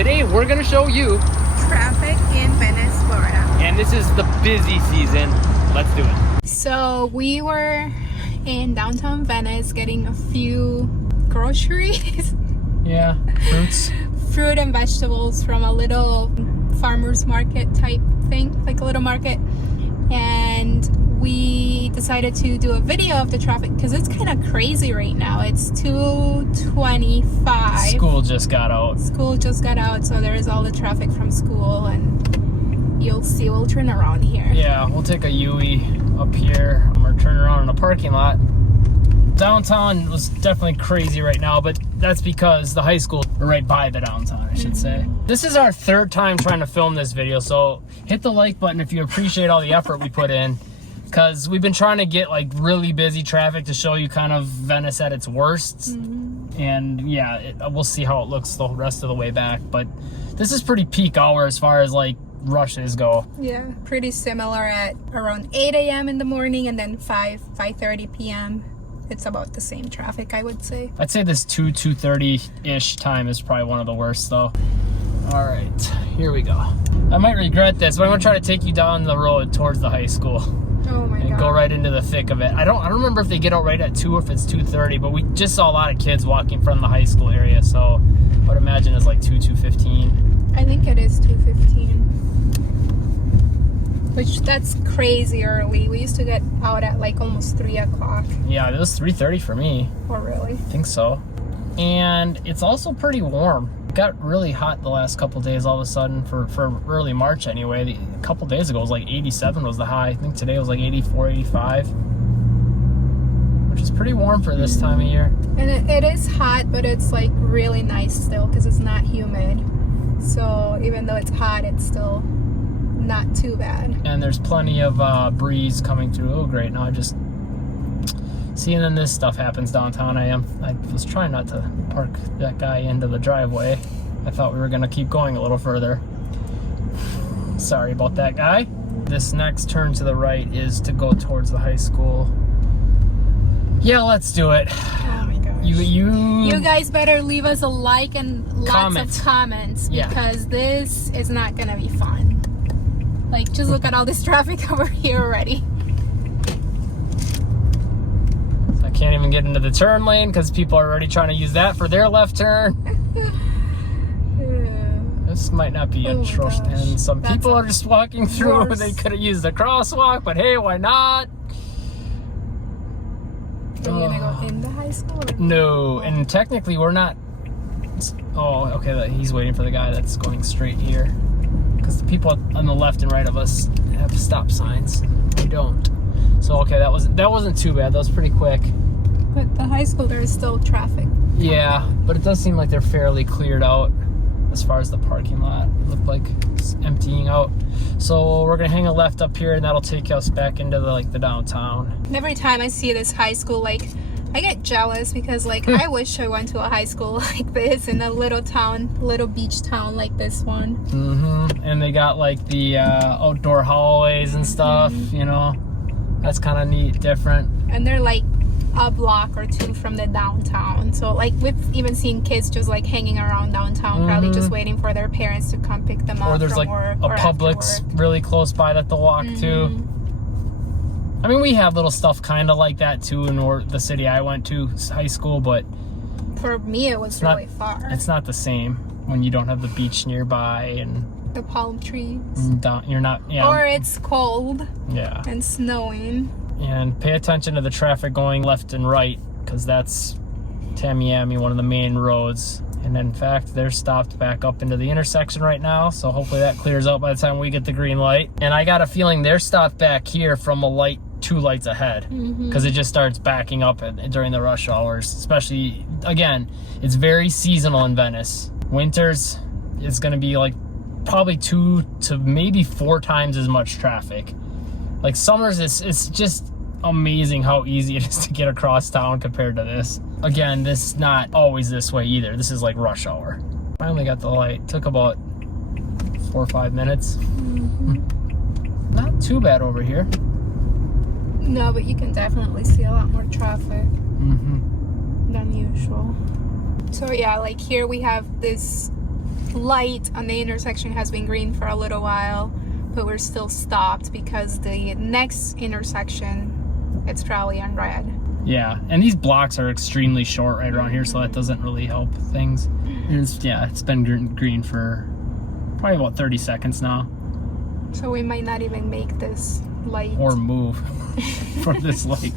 Today we're gonna show you traffic in Venice, Florida. And this is the busy season. Let's do it. So we were in downtown Venice getting a few groceries. Yeah, fruit and vegetables from a little farmer's market type thing, like a little market. And we decided to do a video of the traffic because it's kind of crazy right now. It's 2:25. School just got out. So there is all the traffic from school, and you'll see we'll turn around here. Yeah, we'll take a U-E up here. I'm gonna turn around in the parking lot. Downtown was definitely crazy right now, but that's because the high school are right by the downtown, I should say. This is our third time trying to film this video, so hit the like button if you appreciate all the effort we put in, because we've been trying to get like really busy traffic to show you kind of Venice at its worst. And yeah, we'll see how it looks the rest of the way back, but this is pretty peak hour as far as like rushes go. Yeah, pretty similar at around 8 a.m. in the morning, and then 5:30 p.m. It's about the same traffic, I would say. I'd say this 2:30-ish time is probably one of the worst though. All right, here we go. I might regret this, but I'm gonna try to take you down the road towards the high school. Oh my and God. Go right into the thick of it. I don't remember if they get out right at 2 or if it's 2:30, but we just saw a lot of kids walking from the high school area, so I would imagine it's like 2:15. I think it is 2:15. Which, that's crazy early. We used to get out at like almost 3 o'clock. Yeah, it was 3:30 for me. Oh, really? I think so. And it's also pretty warm. It got really hot the last couple days all of a sudden for early March anyway. A couple days ago it was like 87 was the high. I think today was like 84, 85. Which is pretty warm for this time of year. And it is hot, but it's like really nice still because it's not humid. So even though it's hot, it's still not too bad. And there's plenty of breeze coming through. Oh great, now I just seeing then this stuff happens downtown. I was trying not to park that guy into the driveway. I thought we were gonna keep going a little further. Sorry about that, guy. This next turn to the right is to go towards the high school. Yeah, let's do it. Oh my gosh. You guys better leave us a like and lots of comments, because this is not gonna be fun. Like, just look at all this traffic over here already. I can't even get into the turn lane because people are already trying to use that for their left turn. This might not be atrocious. And some people are just walking through. Worse. They could have used the crosswalk, but hey, why not? Are you gonna go in the high school? No, and technically we're not. Oh, okay, he's waiting for the guy that's going straight here. Because the people on the left and right of us have stop signs. We don't. So okay, that wasn't too bad. That was pretty quick. But the high school, there is still traffic. Yeah, but it does seem like they're fairly cleared out as far as the parking lot. It looked like it's emptying out. So we're gonna hang a left up here, and that'll take us back into the downtown. And every time I see this high school, like, I get jealous because, like, I wish I went to a high school like this in a little beach town like this one. And they got like the outdoor hallways and stuff. You know, that's kind of neat, different. And they're like a block or two from the downtown, so like we've even seen kids just like hanging around downtown, probably just waiting for their parents to come pick them up. Or there's like a Publix really close by that they'll walk to. I mean, we have little stuff kind of like that too in the city I went to, high school, but for me it was really far. It's not the same when you don't have the beach nearby and the palm trees. You're not, or it's cold. Yeah. And snowing. And pay attention to the traffic going left and right, because that's Tamiami, one of the main roads. And in fact, they're stopped back up into the intersection right now, so hopefully that clears out by the time we get the green light. And I got a feeling they're stopped back here from a light 2 lights ahead, because it just starts backing up during the rush hours. Especially, again, it's very seasonal in Venice. Winters, it's going to be like probably 2 to maybe 4 times as much traffic. Like summers, it's just amazing how easy it is to get across town compared to this. Again, this is not always this way either. This is like rush hour. Finally got the light. Took about 4 or 5 minutes. Not too bad over here. No, but you can definitely see a lot more traffic than usual. So yeah, like here we have this light on the intersection has been green for a little while, but we're still stopped because the next intersection, it's probably on red. Yeah, and these blocks are extremely short right around here, so that doesn't really help things. And it's been green for probably about 30 seconds now. So we might not even make this light. Or move from this light.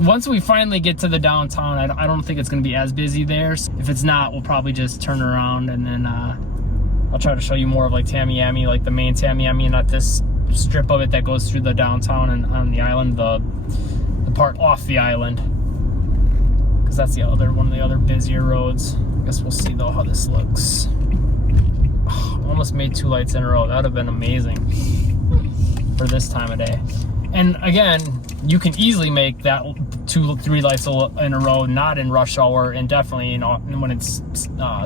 Once we finally get to the downtown, I don't think it's going to be as busy there. So if it's not, we'll probably just turn around, and then I'll try to show you more of like Tamiami, like the main Tamiami, not this strip of it that goes through the downtown and on the island, the part off the island, because that's the other one of the other busier roads. I guess we'll see though how this looks. Oh, almost made 2 lights in a row. That would have been amazing for this time of day. And again, you can easily make that 2-3 lights in a row, not in rush hour, and definitely when it's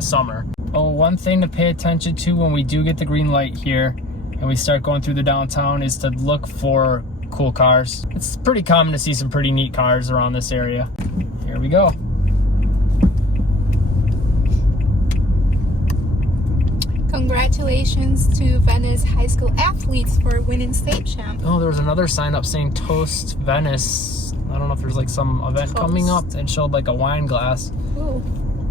summer. Oh, one thing to pay attention to when we do get the green light here and we start going through the downtown is to look for cool cars. It's pretty common to see some pretty neat cars around this area. Here we go. Congratulations to Venice High School athletes for winning state champ. Oh, there was another sign up saying Toast Venice. I don't know if there's like some event coming up, and showed like a wine glass. Ooh.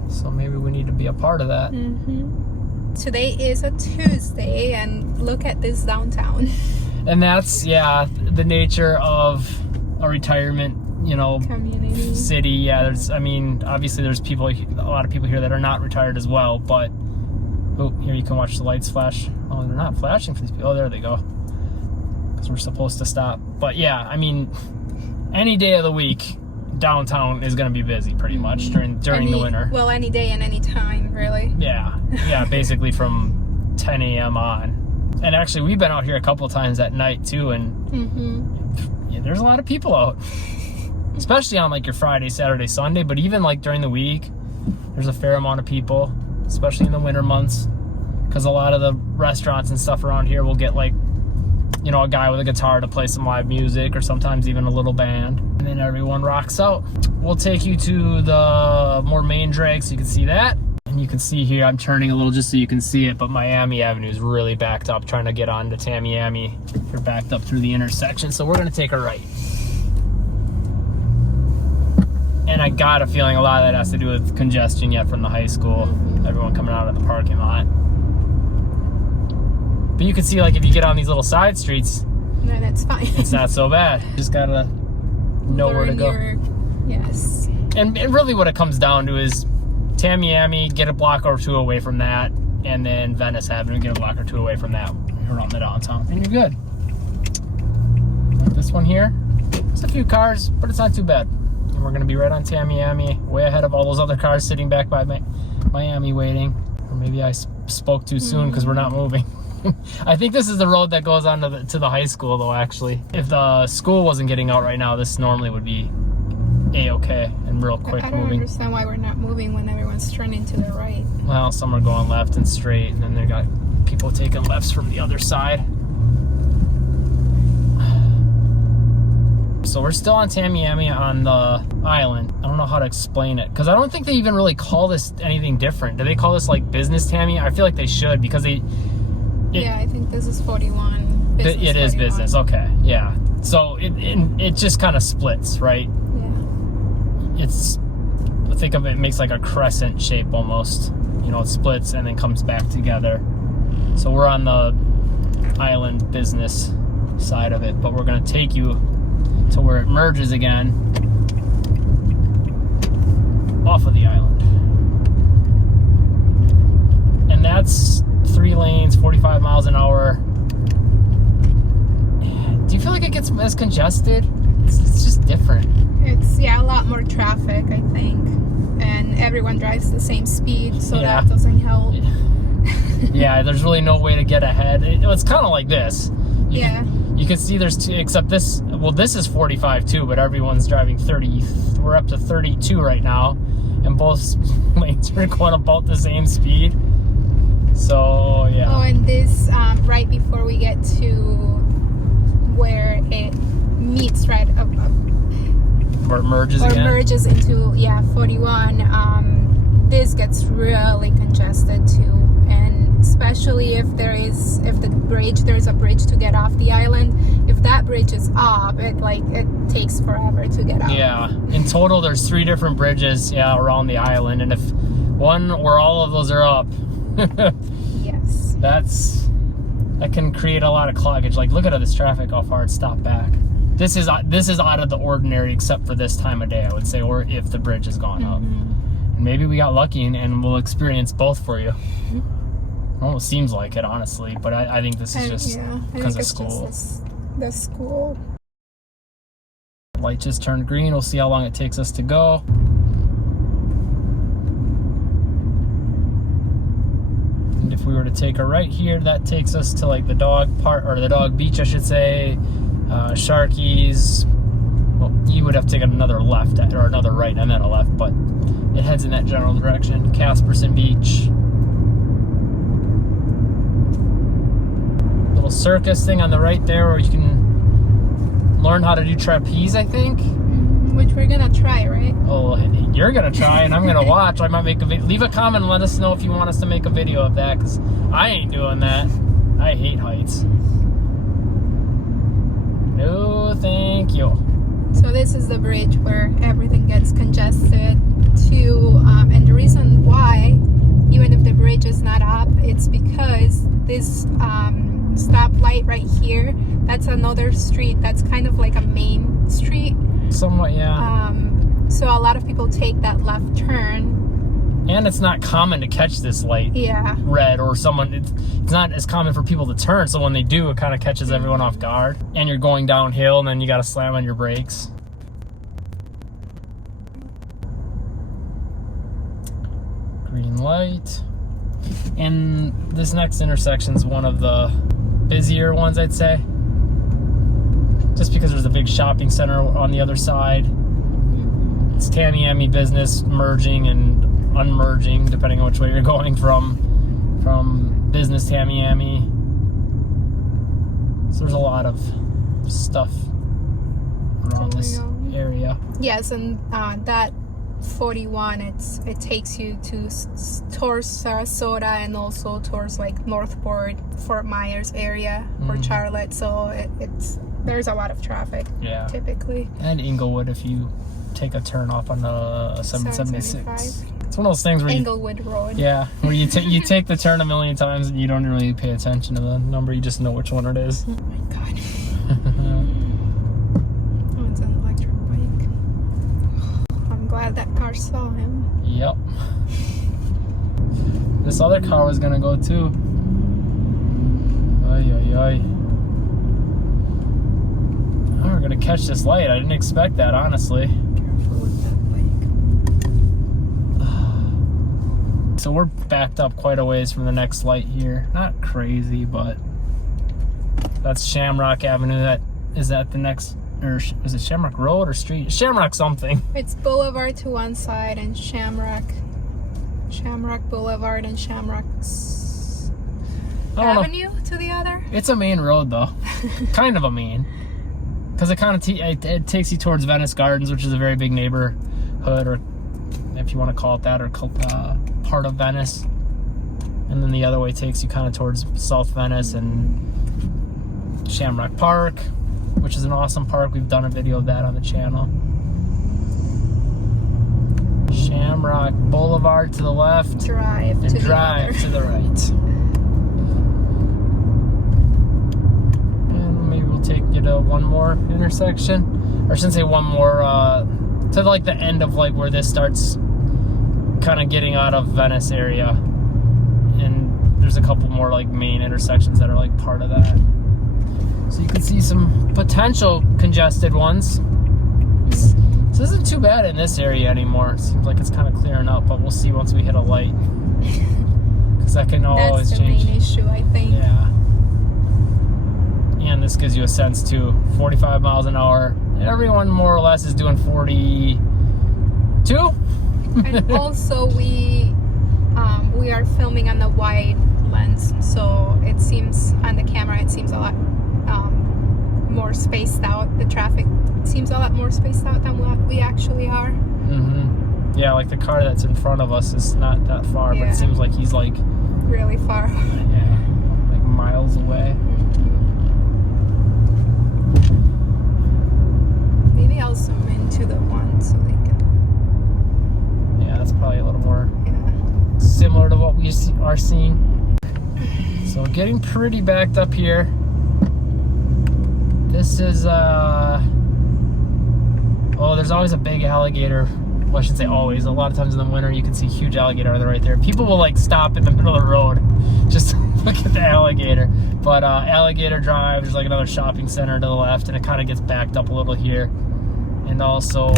So maybe we need to be a part of that. Today is a Tuesday, and look at this downtown. And that's, yeah, the nature of a retirement, community city. Yeah, obviously there's a lot of people here that are not retired as well, but here you can watch the lights flash. Oh, they're not flashing for these people. Oh, there they go. Because we're supposed to stop. But yeah, any day of the week, downtown is going to be busy pretty much during the winter. Well, any day and any time, really. Yeah, basically from 10 a.m. on. And actually, we've been out here a couple of times at night too, and there's a lot of people out, especially on like your Friday, Saturday, Sunday. But even like during the week, there's a fair amount of people, especially in the winter months, because a lot of the restaurants and stuff around here will get like, a guy with a guitar to play some live music, or sometimes even a little band, and then everyone rocks out. We'll take you to the more main drag so you can see that. And you can see here, I'm turning a little just so you can see it, but Miami Avenue is really backed up trying to get onto Tamiami. They're backed up through the intersection, so we're going to take a right. And I got a feeling a lot of that has to do with congestion yet from the high school. Everyone coming out of the parking lot. But you can see, like, if you get on these little side streets, no, that's fine. It's not so bad. Just got to know where to go. Yes. And really what it comes down to is Tamiami, get a block or two away from that, and then Venice Avenue, get a block or two away from that around the downtown, and you're good. Like this one here, it's a few cars, but it's not too bad. And we're going to be right on Tamiami, way ahead of all those other cars sitting back by Miami waiting. Or maybe I spoke too soon because we're not moving. I think this is the road that goes on to the high school, though, actually. If the school wasn't getting out right now, this normally would be A-okay and real quick moving. I don't understand why we're not moving when everyone's turning to the right. Well, some are going left and straight, and then they got people taking lefts from the other side. So we're still on Tamiami on the island. I don't know how to explain it, because I don't think they even really call this anything different. Do they call this like business Tamiami? I feel like they should, because yeah, I think this is 41. It is business, okay, yeah. So it just kind of splits, right? Think of it makes like a crescent shape almost. It splits and then comes back together. So we're on the island business side of it, but we're going to take you to where it merges again off of the island. And that's 3 lanes, 45 miles an hour. Do you feel like it gets as congested? It's just different. It's, a lot more traffic, I think. And everyone drives the same speed, so that doesn't help. Yeah, there's really no way to get ahead. It's kind of like this. You can see there's two, except this, this is 45 too, but everyone's driving 30. We're up to 32 right now, and both lanes are going about the same speed. So, yeah. Oh, and this, right before we get to where it meets right up. Where it merges or again? merges into 41. This gets really congested too, especially if there's a bridge to get off the island. If that bridge is up, it takes forever to get out. Yeah, in total there's 3 different bridges around the island, and if one or all of those are up, yes, that can create a lot of cloggage. Like, look at this traffic, how far it's stopped back. This is out of the ordinary, except for this time of day, I would say, or if the bridge has gone up. And maybe we got lucky and we'll experience both for you. It almost seems like it, honestly, but I think this is just because of school. The school. Light just turned green. We'll see how long it takes us to go. And if we were to take a right here, that takes us to like the dog part, or the dog beach, I should say. Sharkies. Well, you would have to take another left or another right and then a left, but it heads in that general direction. Casperson Beach. Little circus thing on the right there where you can learn how to do trapeze, I think. Which we're gonna try, right? Oh, you're gonna try and I'm gonna watch. I might make a video. Leave a comment and let us know if you want us to make a video of that, because I ain't doing that. I hate heights. No, thank you. So this is the bridge where everything gets congested too, and the reason why, even if the bridge is not up, it's because this stoplight right here, that's another street that's kind of like a main street. Somewhat, yeah. So a lot of people take that left turn. And it's not common to catch this light. Yeah. Red or someone, it's not as common for people to turn, so when they do, it kind of catches everyone off guard. And you're going downhill, and then you got to slam on your brakes. Green light. And this next intersection is one of the busier ones, I'd say. Just because there's a big shopping center on the other side. It's Tamiami business merging and unmerging, depending on which way you're going from business Tamiami. So there's a lot of stuff around this area. Yes, and that 41, it takes you towards Sarasota and also towards like Northport, Fort Myers area, or Charlotte. So there's a lot of traffic. Yeah. Typically. And Inglewood if you take a turn off on the 776. It's one of those things where Inglewood Road. Yeah, where you take the turn a million times and you don't really pay attention to the number. You just know which one it is. Oh my god. Oh, it's an electric bike. I'm glad that car saw him. Yep. This other car was gonna go too. Ay, ay, ay. Oh, we're gonna catch this light. I didn't expect that, honestly. So we're backed up quite a ways from the next light here. Not crazy, but that's Shamrock Avenue. Is that the next, or is it Shamrock Road or Street? Shamrock something. It's Boulevard to one side and Shamrock Boulevard and Shamrock Avenue to the other. It's a main road though, kind of a main, because it kind of it takes you towards Venice Gardens, which is a very big neighborhood, or if you want to call it that, or part of Venice. And then the other way takes you kind of towards South Venice and Shamrock Park, which is an awesome park. We've done a video of that on the channel. Shamrock Boulevard to the left. Drive to the right. And maybe we'll take you to one more intersection. Or I shouldn't say one more, to like the end of like where this starts kind of getting out of Venice area, and there's a couple more like main intersections that are like part of that, so you can see some potential congested ones. This isn't too bad in this area anymore. It seems like it's kind of clearing up, but we'll see once we hit a light, because that can always change. That's the main issue, I think. Yeah. And this gives you a sense too. 45 miles an hour. Everyone more or less is doing 42. And also we are filming on the wide lens, so it seems on the camera it seems a lot more spaced out. The traffic seems a lot more spaced out than what we actually are. Yeah, like the car that's in front of us is not that far, but it seems like he's like really far. Yeah. miles away. Maybe I'll zoom into the one so they can. Yeah, that's probably a little more Yeah. similar to what we are seeing. So getting pretty backed up here. This is oh, there's always a big alligator. Well, I should say always. A lot of times in the winter, you can see huge alligator right there. People will like stop in the middle of the road just to look at the alligator. But Alligator Drive, there's like another shopping center to the left, and it kind of gets backed up a little here. And also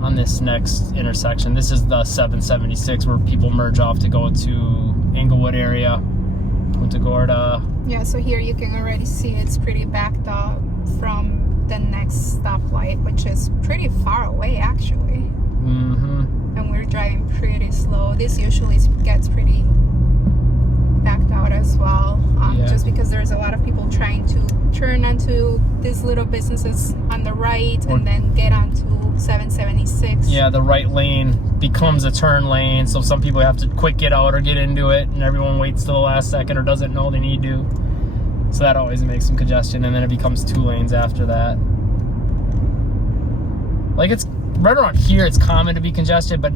on this next intersection, this is the 776 where people merge off to go to Inglewood area, Punta Gorda. Yeah, so here you can already see it's pretty backed up from the next stoplight, which is pretty far away actually. And we're driving pretty slow. This usually gets pretty backed out as well, just because there's a lot of people trying to turn onto these little businesses on the right and then get onto 776. Yeah, the right lane becomes a turn lane, so some people have to quick get out or get into it, and everyone waits till the last second or doesn't know they need to. So that always makes some congestion, and then it becomes 2 lanes after that. Like, it's right around here, it's common to be congested, but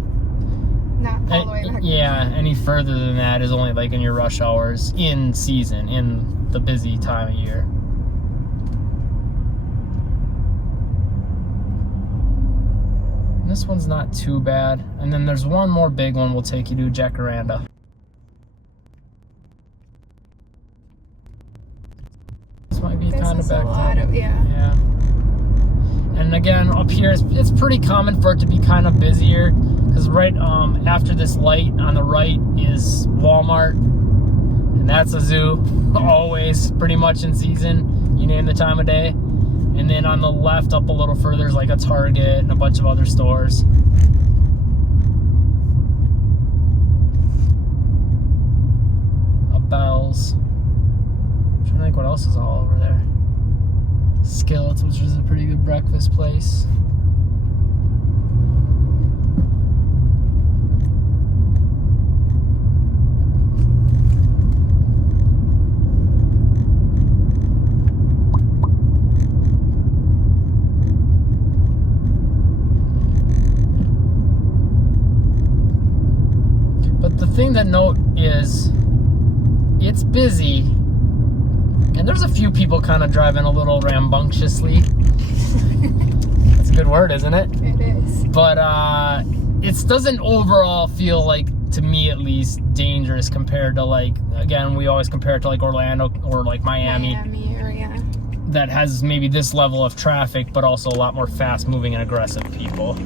not all the way back. Yeah, any further than that is only like in your rush hours in season, in the busy time of year. And this one's not too bad. And then there's one more big one we'll take you to, Jacaranda. This might be kind of backed up. Yeah. And again, up here, it's pretty common for it to be kind of busier, because right after this light on the right is Walmart, and that's a zoo, always, pretty much in season, you name the time of day. And then on the left, up a little further, is like a Target and a bunch of other stores. A Bell's. I'm trying to think what else is all over there. Skillets, which is a pretty good breakfast place. But the thing to note is, it's busy. And there's a few people kind of driving a little rambunctiously. That's a good word, isn't it? It is. But it doesn't overall feel like, to me at least, dangerous compared to, like, again, we always compare it to like Orlando or like Miami area. That has maybe this level of traffic, but also a lot more fast moving and aggressive people.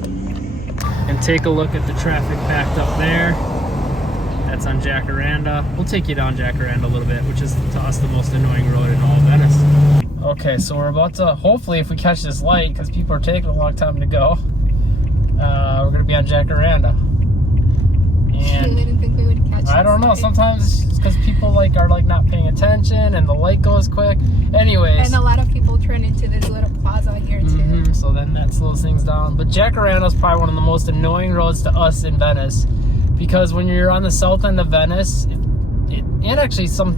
And take a look at the traffic backed up there. That's on Jacaranda. We'll take you down Jacaranda a little bit, which is to us the most annoying road in all of Venice. Okay, so we're about to, hopefully if we catch this light, because people are taking a long time to go, we're going to be on Jacaranda. And I didn't think we would catch I don't know, sometimes it's because people like are like not paying attention and the light goes quick. Anyways. And a lot of people turn into this little plaza here too. So then that slows things down. But Jacaranda is probably one of the most annoying roads to us in Venice. Because when you're on the south end of Venice, and actually some,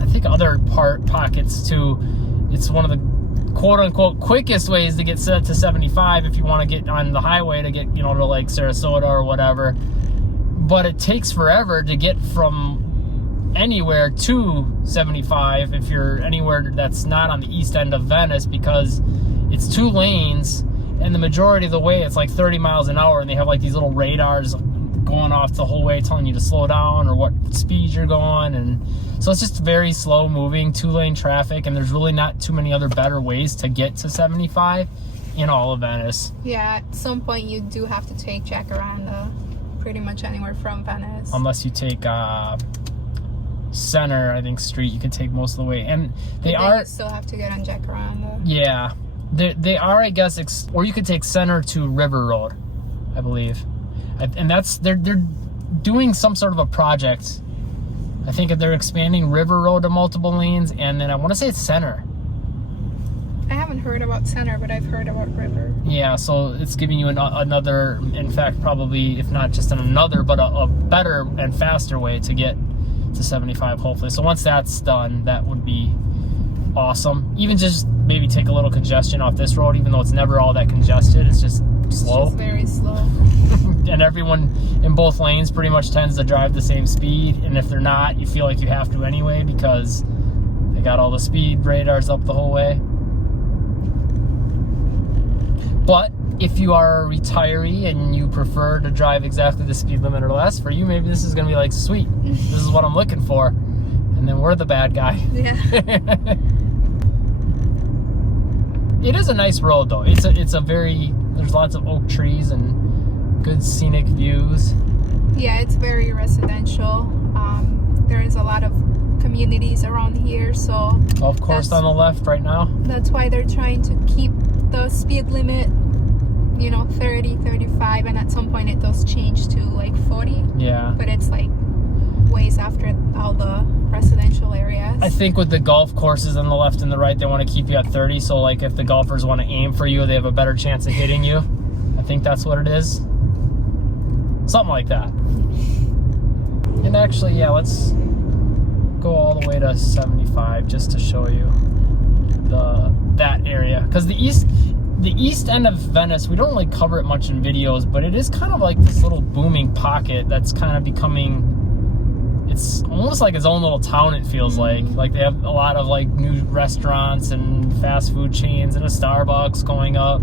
I think other pockets too, it's one of the quote-unquote quickest ways to get set to 75 if you want to get on the highway to get, to like Sarasota or whatever. But it takes forever to get from anywhere to 75 if you're anywhere that's not on the east end of Venice, because it's 2 lanes. And the majority of the way, it's like 30 miles an hour, and they have like these little radars going off the whole way telling you to slow down or what speed you're going. And so it's just very slow moving, 2-lane traffic, and there's really not too many other better ways to get to 75 in all of Venice. Yeah, at some point you do have to take Jacaranda pretty much anywhere from Venice. Unless you take Center, I think, Street, you can take most of the way. And they you still have to get on Jacaranda. Yeah. They are, I guess, or you could take Center to River Road, I believe, and they're doing some sort of a project. I think they're expanding River Road to multiple lanes, and then I want to say it's Center. I haven't heard about Center, but I've heard about River. Yeah, so it's giving you another, in fact, probably, if not just another, but a better and faster way to get to 75, hopefully. So once that's done, that would be awesome. Even just maybe take a little congestion off this road, even though it's never all that congested. It's just slow. It's just very slow. And everyone in both lanes pretty much tends to drive the same speed. And if they're not, you feel like you have to anyway because they got all the speed radars up the whole way. But if you are a retiree and you prefer to drive exactly the speed limit or less, for you, maybe this is going to be like, sweet, this is what I'm looking for. And then we're the bad guy. Yeah. It is a nice road, though. It's a very, there's lots of oak trees and good scenic views. Yeah, it's very residential. There is a lot of communities around here, so Golf course on the left right now. That's why they're trying to keep the speed limit, 30, 35, and at some point it does change to like 40. Yeah. But it's like ways after all the residential areas. I think with the golf courses on the left and the right, they want to keep you at 30, so like if the golfers want to aim for you, they have a better chance of hitting you. I think that's what it is. Something like that. And actually, yeah, let's go all the way to 75 just to show you that area. Because the east end of Venice, we don't really cover it much in videos, but it is kind of like this little booming pocket that's kind of becoming, it's almost like its own little town, it feels like. Like they have a lot of like new restaurants and fast food chains and a Starbucks going up.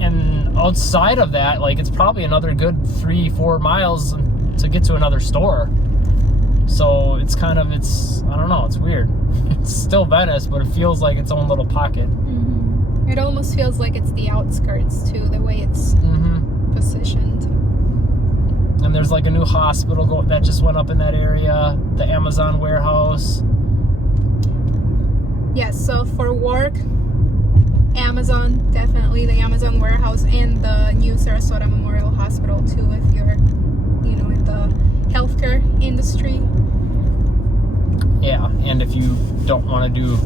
And outside of that, like it's probably another good 3-4 miles to get to another store. So it's kind of, I don't know, it's weird. It's still Venice, but it feels like its own little pocket. It almost feels like it's the outskirts too, the way it's positioned. And there's like a new hospital that just went up in that area, the Amazon warehouse. Yes, so for work, Amazon, definitely the Amazon warehouse, and the new Sarasota Memorial Hospital too, if you're, in the healthcare industry. Yeah, and if you don't want to do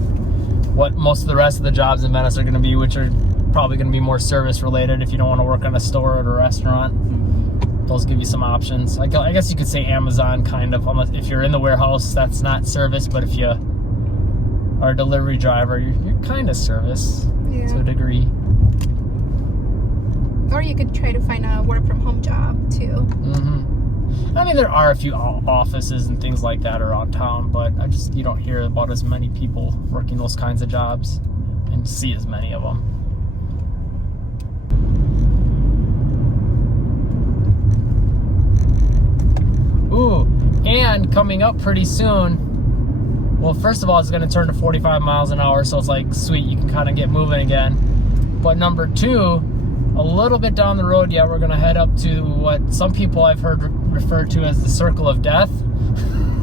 what most of the rest of the jobs in Venice are going to be, which are probably going to be more service related, if you don't want to work on a store or a restaurant, those give you some options. I guess you could say Amazon kind of, unless if you're in the warehouse, that's not service, but if you are a delivery driver, you're kind of service to a degree. Or you could try to find a work from home job too. I mean, there are a few offices and things like that around town, but you don't hear about as many people working those kinds of jobs and see as many of them. Ooh, and coming up pretty soon, well, first of all, it's going to turn to 45 miles an hour, so it's like, sweet, you can kind of get moving again. But number two, a little bit down the road, we're going to head up to what some people I've heard referred to as the Circle of Death.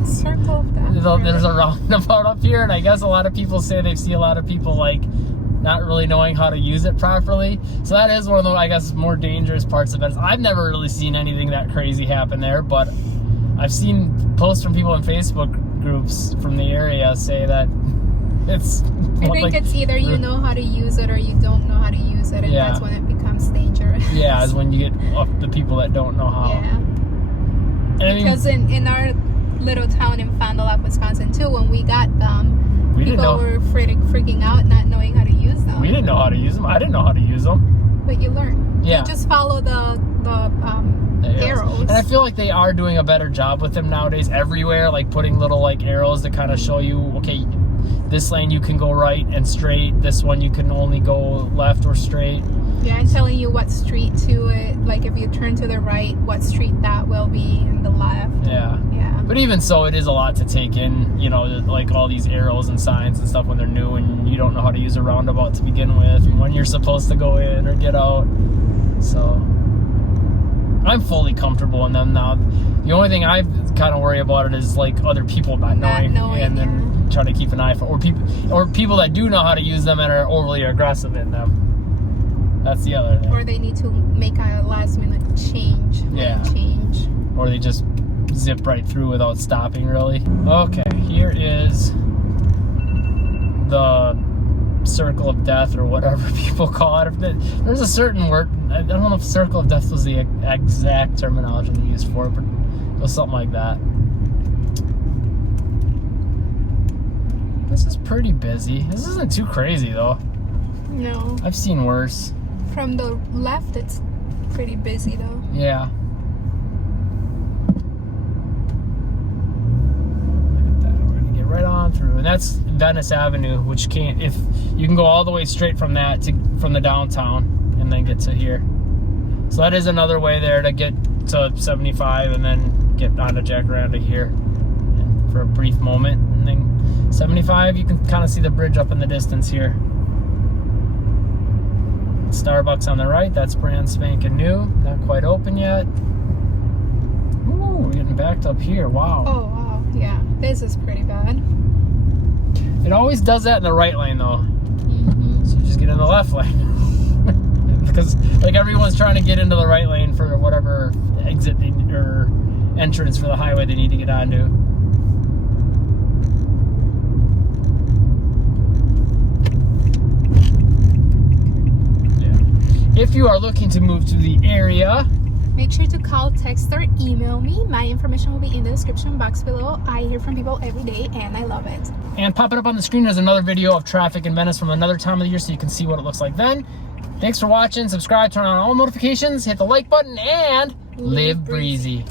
Circle of Death. There's a roundabout up here, and I guess a lot of people say they see a lot of people like not really knowing how to use it properly. So that is one of the, I guess, more dangerous parts of it. I've never really seen anything that crazy happen there, but I've seen posts from people in Facebook groups from the area say that it's... I think it's either you know how to use it or you don't know how to use it, and that's when it becomes dangerous. Yeah, is when you get the people that don't know how. Yeah. And because in our little town in Fond du Lac, Wisconsin too, when we got them, people were freaking out not knowing how to use them. We didn't know how to use them. I didn't know how to use them. But you learn. Yeah. You just follow the arrows. And I feel like they are doing a better job with them nowadays everywhere, like putting little like arrows that kind of show you, okay, this lane you can go right and straight, this one you can only go left or straight. Yeah, and telling you what street to it, like if you turn to the right, what street that will be in the left. Yeah. But even so, it is a lot to take in, like all these arrows and signs and stuff when they're new and you don't know how to use a roundabout to begin with, and when you're supposed to go in or get out. So I'm fully comfortable in them now. The only thing I kind of worry about it is like other people not knowing and then try to keep an eye for, or people that do know how to use them and are overly aggressive in them. That's the other thing. Or they need to make a last minute change. Change. Or they just zip right through without stopping, really. Okay, here is the circle of death or whatever people call it. There's a certain word, I don't know if circle of death was the exact terminology they used for it, but it was something like that. This is pretty busy. This isn't too crazy though. No. I've seen worse. From the left, it's pretty busy though. Yeah. Look at that. We're gonna get right on through, and that's Venice Avenue, which if you can go all the way straight from that from the downtown, and then get to here. So that is another way there to get to 75, and then get onto Jacaranda here, and for a brief moment, and then 75. You can kind of see the bridge up in the distance here. Starbucks on the right, that's brand spanking new, not quite open yet. Ooh, we're getting backed up here. Wow. Oh wow, yeah, this is pretty bad. It always does that in the right lane though. Mm-hmm. So you just get in the left lane. Because like everyone's trying to get into the right lane for whatever exit or entrance for the highway they need to get onto. If you are looking to move to the area, make sure to call, text, or email me. My information will be in the description box below. I hear from people every day and I love it. And pop it up on the screen. There's another video of traffic in Venice from another time of the year so you can see what it looks like then. Thanks for watching. Subscribe, turn on all notifications, hit the like button, and live breezy.